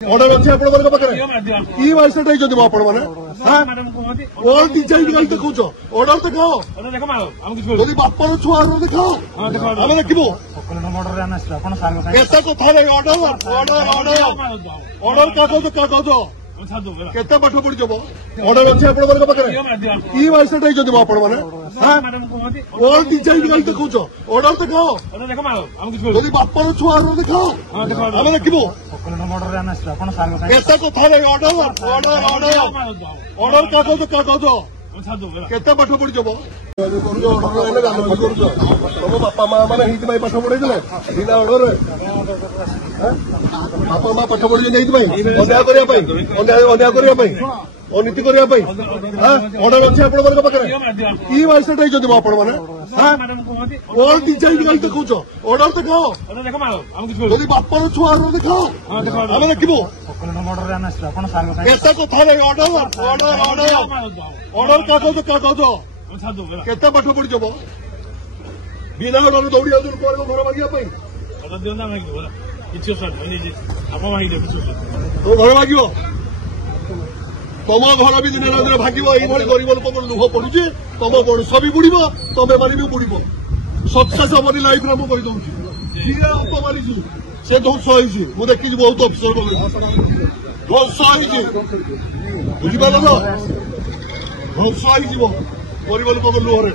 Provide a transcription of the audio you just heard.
ऑर्डर अच्छे आपण ମାନଙ୍କ ପାଖରେ କି ୱେବସାଇଟ୍ ହେଇଛନ୍ତି ଆପଣ ମାନେ କଣ ଡିଜାଇନ୍ ଗାଳି ଦେଖୁଛ ଅର୍ଡର ଦେଖାଅ ଯଦି ବାପାର ଛୁଆ ଦେଖାଅ ଆମେ ଦେଖିବୁ କେତେ କଥା ନାହିଁ ଅର୍ଡର କାଗଜ କେତେ ପାଠ ପଢିଯିବ ଅର୍ଡର ଅଛି ଆପଣ ମାନଙ୍କ ପାଖରେ କି ୱେବସାଇଟ୍ ହେଇଛନ୍ତି ଆପଣ ମାନେ କଣ ଡିଜାଇନ୍ ଗାଳି ଦେଖୁଛ ଅର୍ଡର ଦେଖାଅ ଯଦି ବାପାର ଛୁଆ ଦେଖାଅ ଆମେ ଦେଖିବୁ କେତେ କଥା ନାହିଁ ଅର୍ଡର କାଗଜ କେତେ ପାଠ ପଢିଯିବ ତମ ବାପା ମା ମାନେ ହେଇଥିପାଇଁ ପାଠ ପଢେଇଥିଲେ ବିନା ଅର୍ଡରରେ ବାପା ମା ପାଠ ପଢିଛନ୍ତି ହେଇଥିପାଇଁ ଅନ୍ୟାୟ କରିବା ପାଇଁ ଅନ୍ୟାୟ କରିବା ପାଇଁ ଅନୀତି କରିବା ପାଇଁ ଅର୍ଡର ଅଛି ଆପଣ ମାନଙ୍କ ପାଖରେ କି ୱେବସାଇଟ୍ ହେଇଛନ୍ତି ଆପଣ ମାନେ କଣ ଡିଜାଇନ୍ ଗାଳି ଦେଖୁଛ ଅର୍ଡର ଦେଖାଅ ଯଦି ବାପାର ଛୁଆ ଦେଖାଅ ଆମେ ଦେଖିବୁ କେତେ କଥା ନାହିଁ ଅର୍ଡର କାଗଜ କେତେ ପାଠ ପଢିଯିବ ବିନା ଅର୍ଡର ଦୌଡ଼ି ଯାଉଛନ୍ତି ଘର ମାଗିବା ପାଇଁ ଘର ମାଗିବ ତମ ଘର ବି ଦିନେ ନା ଦିନେ ଭାଗିବ ଏଇଭଳି ଗରିବ ଲୋକଙ୍କର ଲୁହ ପଡୁଛି ତମ ବଂଶ ବି ବୁଡିବ ତମେ ମାନେ ବି ବୁଡିବ ସକ୍ସେସ୍ ହବନି ଲାଇଫରେ ମୁଁ କହିଦଉଛି କିଏ ଅପମାନିଛି ସେ ଧ୍ୱଂସ ହେଇଛି ମୁଁ ଦେଖିଛି ବହୁତ ଅଫିସର ଧ୍ୱଂସ ହେଇଛି ବୁଝିପାରିଲ ତ ଧ୍ୱଂସ ହେଇଯିବ ଗରିବ ଲୋକଙ୍କ ଲୁହରେ।